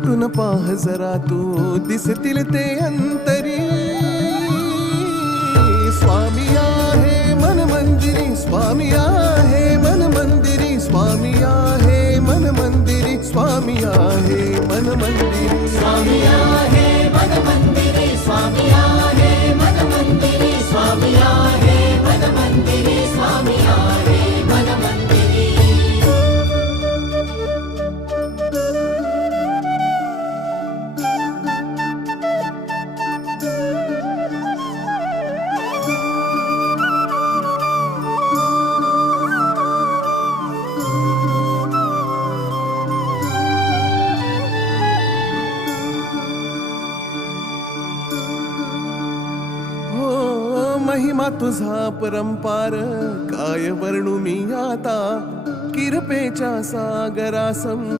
भेटून पाह जरा तू दिसतील ते अंतरी. स्वामी आहे मन मंदिरी, स्वामी आहे मन मंदिरी, स्वामी आहे मन मंदिरी, स्वामी आहे मन मंदिरी. स्वामी आहे मन मंदिरी, स्वामी आहे मन मंदिरी, स्वामी आहे मन मंदिरी, स्वामी आहे मन मंदिरी. महिमा तुझा परंपार काय वर्णू मी आता. किरपेच्या सागरासम